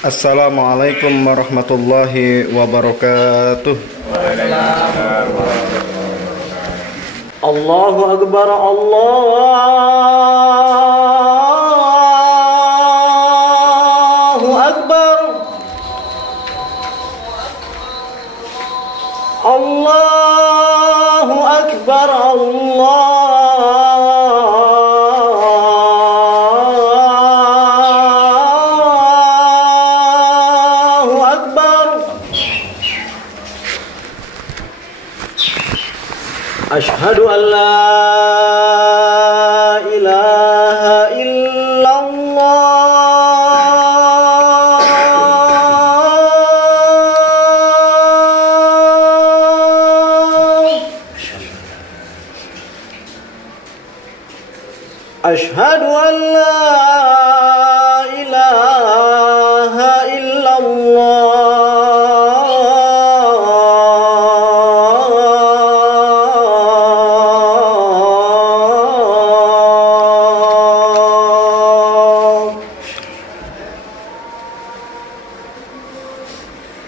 Assalamualaikum warahmatullahi wabarakatuh. Allahu Akbar, Allahu Akbar, Allahu Akbar, Allahu Akbar. Ashhadu an la ilaha illallah. Ashhadu an la ilaha illallah.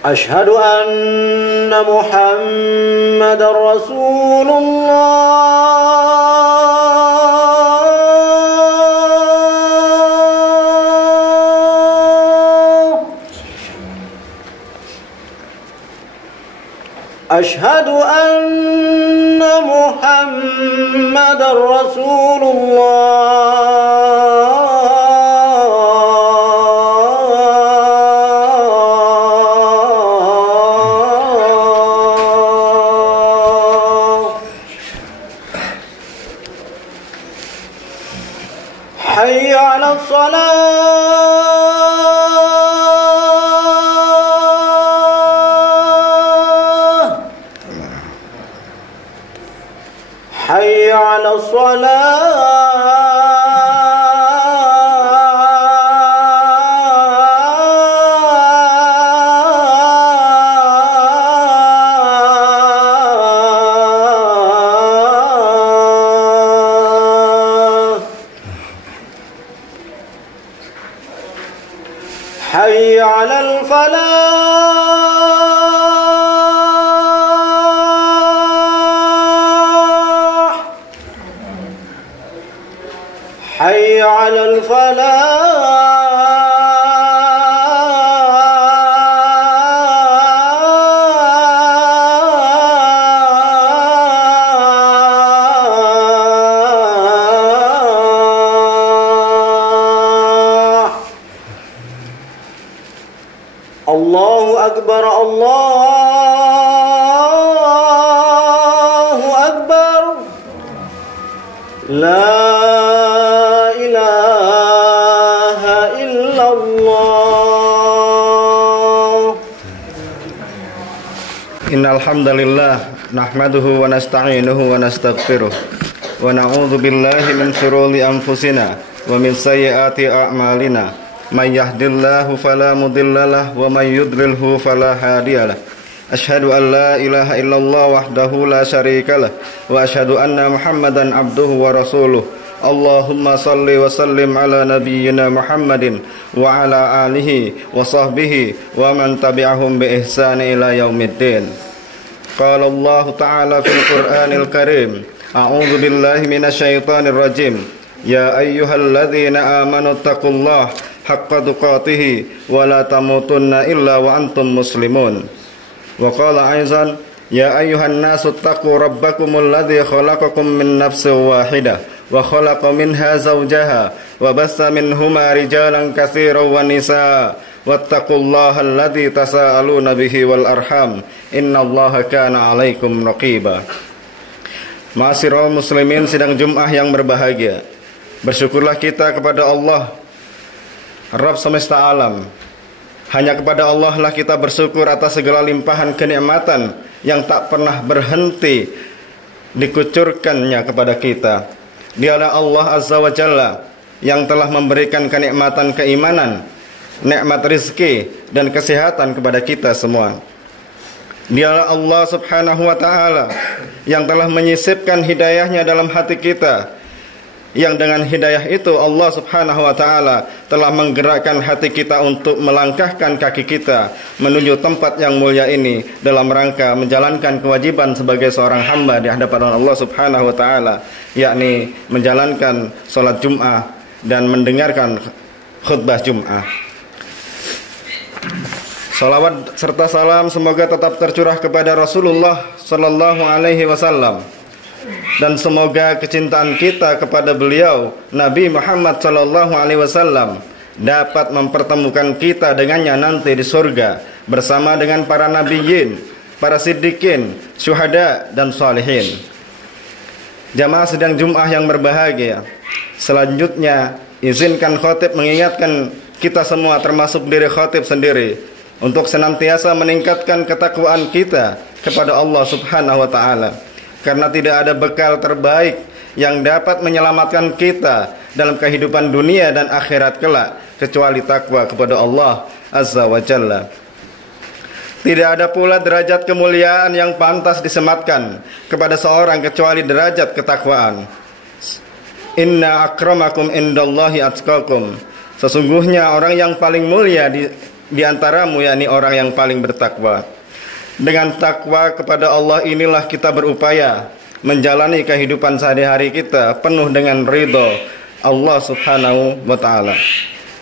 Ashhadu anna Muhammadar Rasulullah. Ashhadu anna Muhammadar Rasulullah. Hayya 'ala shalah. Hayya 'ala salah. Hayya 'alal falah. Hayya 'alal falah. Allahu Akbar, Allahu Akbar. La ilaha illallah. Innal hamdalillah nahmaduhu wa nasta'inuhu wa nastaghfiruh wa na'udzu billahi min shururi anfusina wa min sayyiati a'malina. May yahdihillahu fala mudhillalah wa may yudlilhu fala hadiyalah. Asyhadu an la ilaha illallah wahdahu la syarikalah wa asyhadu anna Muhammadan abduhu wa rasuluh. Allahumma salli wa sallim ala nabiyyina Muhammadin wa ala alihi wa sahbihi wa man tabi'ahum bi ihsan ila yaumiddin. Qala Allah ta'ala fil Qur'anil Karim, a'udzu billahi minasyaitonir rajim. Ya ayyuhalladzina amanu taqullaha haqqa tuqatih wa la tamutunna illa wa antum muslimun. Wa qala aizan, ya ayyuhan nasu taqu rabbakumul ladzi khalaqakum min nafsin wahidah wa khalaqa minha zawjaha wa bassa minhuma rijalan katsiran wa nisaa wattaqullaha alladzi tasaaluna bihi wal arham innallaha kana 'alaikum raqiba. Ma'asyiral muslimin sidang Jumat yang berbahagia, bersyukurlah kita kepada Allah Rabb semesta alam. Hanya kepada Allah lah kita bersyukur atas segala limpahan kenikmatan yang tak pernah berhenti dikucurkannya kepada kita. Dialah Allah Azza wa Jalla yang telah memberikan kenikmatan keimanan, nikmat rizki dan kesehatan kepada kita semua. Dialah Allah Subhanahu wa ta'ala yang telah menyisipkan hidayahnya dalam hati kita, yang dengan hidayah itu Allah Subhanahu wa taala telah menggerakkan hati kita untuk melangkahkan kaki kita menuju tempat yang mulia ini dalam rangka menjalankan kewajiban sebagai seorang hamba di hadapan Allah Subhanahu wa taala, yakni menjalankan salat Jumat dan mendengarkan khutbah Jumat. Salawat serta salam semoga tetap tercurah kepada Rasulullah sallallahu alaihi wasallam, dan semoga kecintaan kita kepada beliau Nabi Muhammad sallallahu alaihi wasallam dapat mempertemukan kita dengannya nanti di surga bersama dengan para nabiyyin, para siddiqin, syuhada dan sholihin. Jamaah sidang Jumat yang berbahagia, selanjutnya izinkan khatib mengingatkan kita semua termasuk diri khatib sendiri untuk senantiasa meningkatkan ketakwaan kita kepada Allah Subhanahu wa taala, karena tidak ada bekal terbaik yang dapat menyelamatkan kita dalam kehidupan dunia dan akhirat kelak kecuali takwa kepada Allah Azza wa Jalla. Tidak ada pula derajat kemuliaan yang pantas disematkan kepada seorang kecuali derajat ketakwaan. Inna akramakum indallahi atqakum. Sesungguhnya orang yang paling mulia di antaramu, yakni orang yang paling bertakwa. Dengan takwa kepada Allah inilah kita berupaya menjalani kehidupan sehari-hari kita penuh dengan ridho Allah Subhanahu wa taala.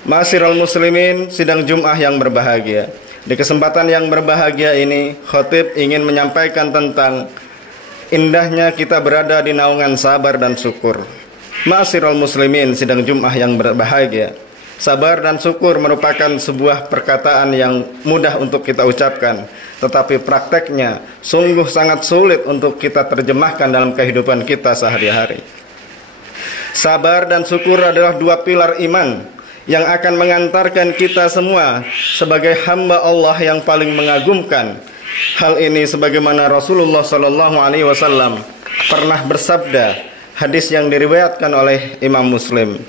Ma'asyiral muslimin sidang Jumat yang berbahagia, di kesempatan yang berbahagia ini khatib ingin menyampaikan tentang indahnya kita berada di naungan sabar dan syukur. Ma'asyiral muslimin sidang Jumat yang berbahagia, sabar dan syukur merupakan sebuah perkataan yang mudah untuk kita ucapkan, tetapi prakteknya sungguh sangat sulit untuk kita terjemahkan dalam kehidupan kita sehari-hari. Sabar dan syukur adalah dua pilar iman yang akan mengantarkan kita semua sebagai hamba Allah yang paling mengagumkan. Hal ini sebagaimana Rasulullah sallallahu alaihi wasallam pernah bersabda, hadis yang diriwayatkan oleh Imam Muslim.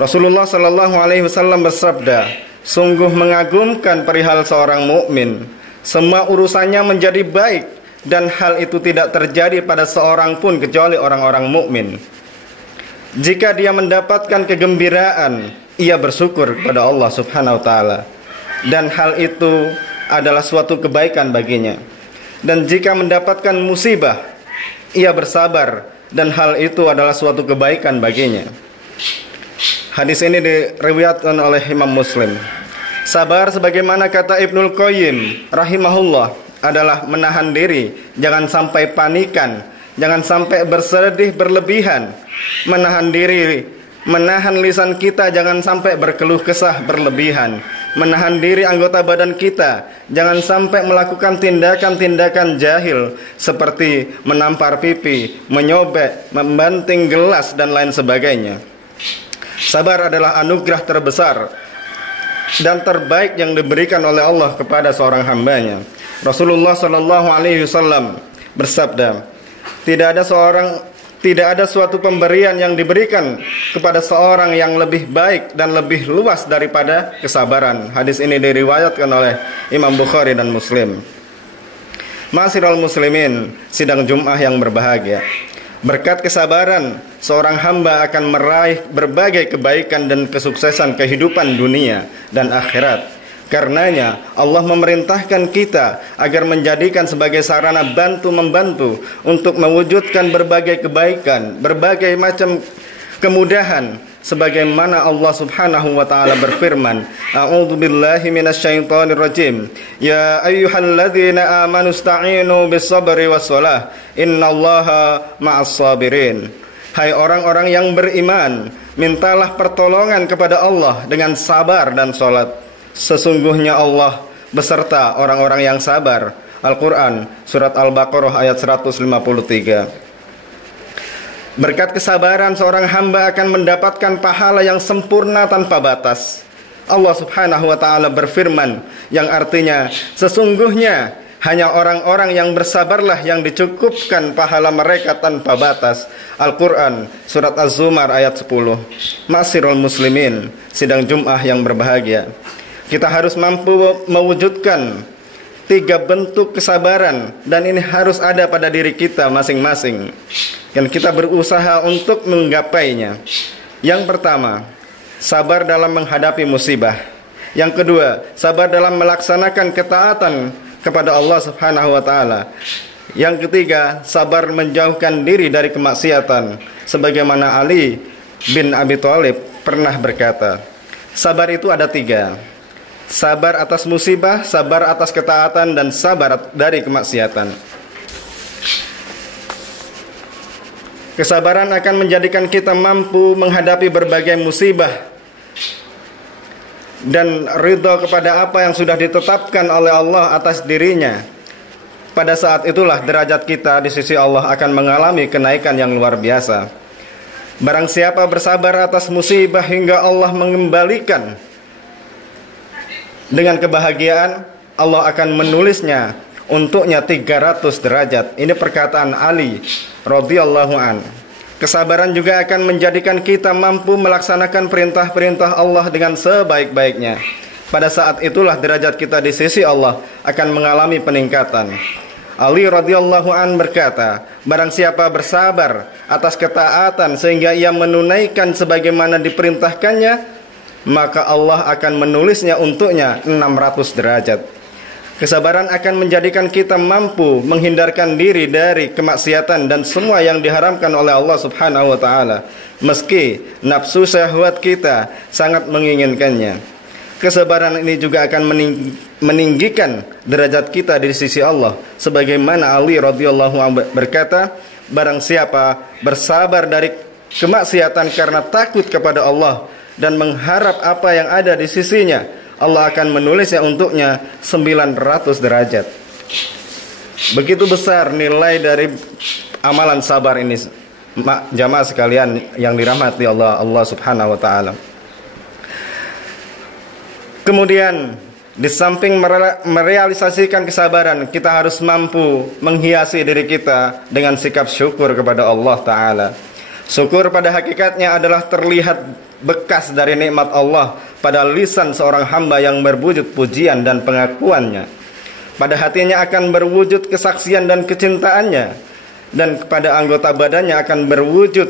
Rasulullah sallallahu alaihi wasallam bersabda, sungguh mengagumkan perihal seorang mukmin, semua urusannya menjadi baik dan hal itu tidak terjadi pada seorang pun kecuali orang-orang mukmin. Jika dia mendapatkan kegembiraan, ia bersyukur kepada Allah Subhanahu wa taala, dan hal itu adalah suatu kebaikan baginya. Dan jika mendapatkan musibah, ia bersabar, dan hal itu adalah suatu kebaikan baginya. Hadis ini diriwayatkan oleh Imam Muslim. Sabar sebagaimana kata Ibnul Qayyim rahimahullah adalah menahan diri, jangan sampai panikan, jangan sampai bersedih berlebihan, menahan diri, menahan lisan kita jangan sampai berkeluh kesah berlebihan, menahan diri anggota badan kita jangan sampai melakukan tindakan-tindakan jahil seperti menampar pipi, menyobek, membanting gelas dan lain sebagainya. Sabar adalah anugerah terbesar dan terbaik yang diberikan oleh Allah kepada seorang hambanya. Rasulullah sallallahu alaihi wasallam bersabda, tidak ada suatu pemberian yang diberikan kepada seorang yang lebih baik dan lebih luas daripada kesabaran. Hadis ini diriwayatkan oleh Imam Bukhari dan Muslim. Ma'asyiral muslimin sidang Jumat yang berbahagia, berkat kesabaran seorang hamba akan meraih berbagai kebaikan dan kesuksesan kehidupan dunia dan akhirat. Karenanya Allah memerintahkan kita agar menjadikan sebagai sarana bantu-membantu untuk mewujudkan berbagai kebaikan, berbagai macam kemudahan, sebagaimana Allah Subhanahu wa taala berfirman, A'udzu billahi minasyaitonir rajim. Ya ayyuhalladzina amanu ista'inu bis-sabri was-shalah. Innallaha ma'as sabirin. Hai orang-orang yang beriman, mintalah pertolongan kepada Allah dengan sabar dan salat. Sesungguhnya Allah beserta orang-orang yang sabar. Al-Quran surat Al-Baqarah ayat 153. Berkat kesabaran seorang hamba akan mendapatkan pahala yang sempurna tanpa batas. Allah Subhanahu wa taala berfirman yang artinya sesungguhnya hanya orang-orang yang bersabarlah yang dicukupkan pahala mereka tanpa batas. Al-Quran surat Az-Zumar ayat 10. Ma'asyiral muslimin sidang Jumat yang berbahagia, kita harus mampu mewujudkan 3 bentuk kesabaran, dan ini harus ada pada diri kita masing-masing, dan kita berusaha untuk menggapainya. Yang pertama, sabar dalam menghadapi musibah. Yang kedua, sabar dalam melaksanakan ketaatan kepada Allah Subhanahu wa taala. Yang ketiga, sabar menjauhkan diri dari kemaksiatan, sebagaimana Ali bin Abi Thalib pernah berkata, sabar itu ada 3. Sabar atas musibah, sabar atas ketaatan, dan sabar dari kemaksiatan. Kesabaran akan menjadikan kita mampu menghadapi berbagai musibah dan ridha kepada apa yang sudah ditetapkan oleh Allah atas dirinya. Pada saat itulah derajat kita di sisi Allah akan mengalami kenaikan yang luar biasa. Barang siapa bersabar atas musibah hingga Allah mengembalikan dengan kebahagiaan, Allah akan menulisnya untuknya 300 derajat. Ini perkataan Ali radhiyallahu an. Kesabaran juga akan menjadikan kita mampu melaksanakan perintah-perintah Allah dengan sebaik-baiknya. Pada saat itulah derajat kita di sisi Allah akan mengalami peningkatan. Ali radhiyallahu an berkata, barang siapa bersabar atas ketaatan sehingga ia menunaikan sebagaimana diperintahkannya, maka Allah akan menulisnya untuknya 600 derajat. Kesabaran akan menjadikan kita mampu menghindarkan diri dari kemaksiatan dan semua yang diharamkan oleh Allah Subhanahu wa taala, meski nafsu syahwat kita sangat menginginkannya. Kesabaran ini juga akan meninggikan derajat kita di sisi Allah, sebagaimana Ali radhiyallahu anhu berkata, barang siapa bersabar dari kemaksiatan karena takut kepada Allah dan mengharap apa yang ada di sisinya, Allah akan menulisnya untuknya 900 derajat. Begitu besar nilai dari amalan sabar ini, jamaah sekalian yang dirahmati Allah Subhanahu wa taala. Kemudian di samping merealisasikan kesabaran, kita harus mampu menghiasi diri kita dengan sikap syukur kepada Allah taala. Syukur pada hakikatnya adalah terlihat bekas dari nikmat Allah pada lisan seorang hamba yang berwujud pujian dan pengakuannya. Pada hatinya akan berwujud kesaksian dan kecintaannya, dan kepada anggota badannya akan berwujud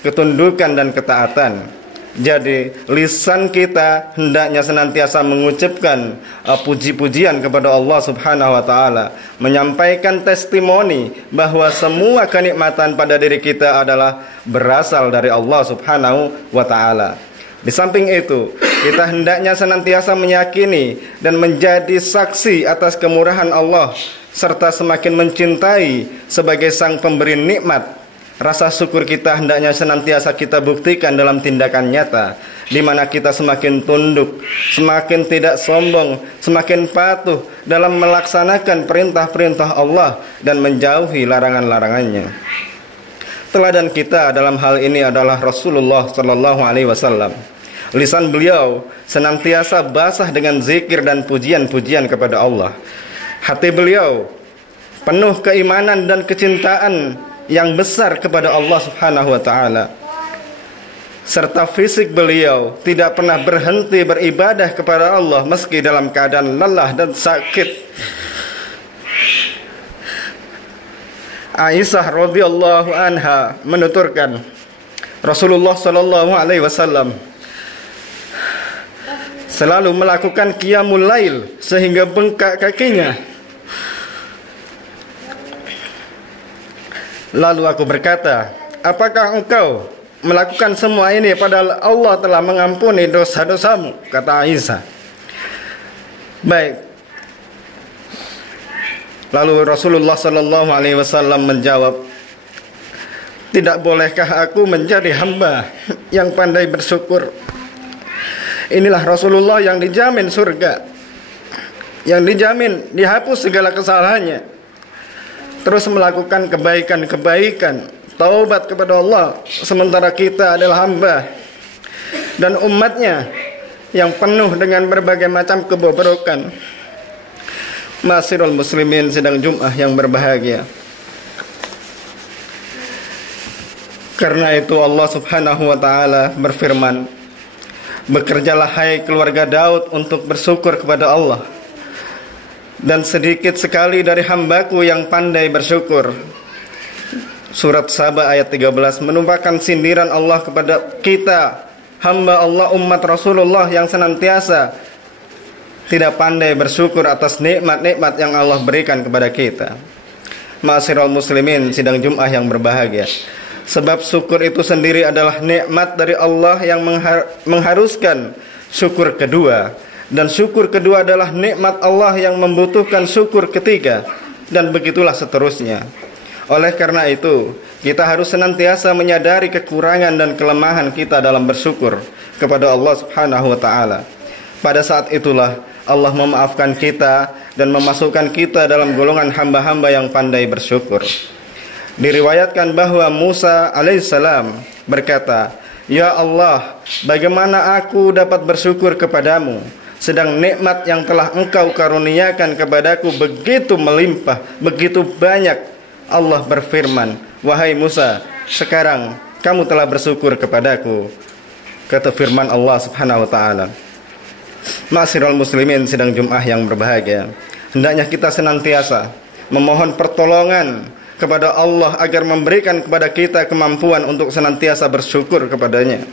ketundukan dan ketaatan. Jadi lisan kita hendaknya senantiasa mengucapkan puji-pujian kepada Allah Subhanahu wa taala, menyampaikan testimoni bahwa semua kenikmatan pada diri kita adalah berasal dari Allah Subhanahu wa taala. Di samping itu, kita hendaknya senantiasa meyakini dan menjadi saksi atas kemurahan Allah, serta semakin mencintai sebagai sang pemberi nikmat. Rasa syukur kita hendaknya senantiasa kita buktikan dalam tindakan nyata, di mana kita semakin tunduk, semakin tidak sombong, semakin patuh dalam melaksanakan perintah-perintah Allah dan menjauhi larangan-larangannya. Teladan kita dalam hal ini adalah Rasulullah sallallahu alaihi wasallam. Lisan beliau senantiasa basah dengan zikir dan pujian-pujian kepada Allah. Hati beliau penuh keimanan dan kecintaan yang besar kepada Allah Subhanahu wa taala. Serta fisik beliau tidak pernah berhenti beribadah kepada Allah meski dalam keadaan lelah dan sakit. Aisyah radhiyallahu anha menuturkan, Rasulullah sallallahu alaihi wasallam selalu melakukan qiyamul lail sehingga bengkak kakinya. Lalu aku berkata, apakah engkau melakukan semua ini padahal Allah telah mengampuni dosa-dosamu? Kata Aisyah. Baik. Lalu Rasulullah sallallahu alaihi wasallam menjawab, tidak bolehkah aku menjadi hamba yang pandai bersyukur? Inilah Rasulullah yang dijamin surga, yang dijamin dihapus segala kesalahannya, terus melakukan kebaikan-kebaikan, taubat kepada Allah, sementara kita adalah hamba dan umatnya yang penuh dengan berbagai macam kebobrokan. Ma'asyiral muslimin sidang Jumat yang berbahagia, karena itu Allah Subhanahu wa taala berfirman, bekerjalah hai keluarga Daud untuk bersyukur kepada Allah, dan sedikit sekali dari hambaku yang pandai bersyukur. Surat Saba ayat 13 menumpahkan sindiran Allah kepada kita, hamba Allah umat Rasulullah yang senantiasa tidak pandai bersyukur atas nikmat-nikmat yang Allah berikan kepada kita. Ma'asyiral muslimin sidang Jumat yang berbahagia, sebab syukur itu sendiri adalah nikmat dari Allah yang mengharuskan syukur kedua, dan syukur kedua adalah nikmat Allah yang membutuhkan syukur ketiga, dan begitulah seterusnya. Oleh karena itu, kita harus senantiasa menyadari kekurangan dan kelemahan kita dalam bersyukur kepada Allah Subhanahu wa taala. Pada saat itulah Allah memaafkan kita dan memasukkan kita dalam golongan hamba-hamba yang pandai bersyukur. Diriwayatkan bahwa Musa alaihissalam berkata, "Ya Allah, bagaimana aku dapat bersyukur kepadamu, sedang nikmat yang telah Engkau karuniakan kepadaku begitu melimpah, begitu banyak." Allah berfirman, "Wahai Musa, sekarang kamu telah bersyukur kepadaku." Kata firman Allah Subhanahu wa taala. Ma'asyiral muslimin sidang Jumat yang berbahagia, hendaknya kita senantiasa memohon pertolongan kepada Allah agar memberikan kepada kita kemampuan untuk senantiasa bersyukur kepadanya.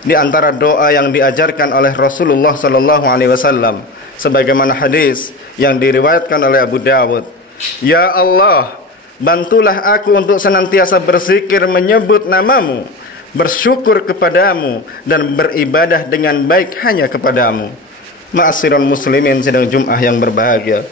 Di antara doa yang diajarkan oleh Rasulullah sallallahu alaihi wasallam sebagaimana hadis yang diriwayatkan oleh Abu Dawud, "Ya Allah, bantulah aku untuk senantiasa berzikir menyebut namamu, bersyukur kepadamu, dan beribadah dengan baik hanya kepadamu." Ma'asyiral muslimin sidang Jumat yang berbahagia,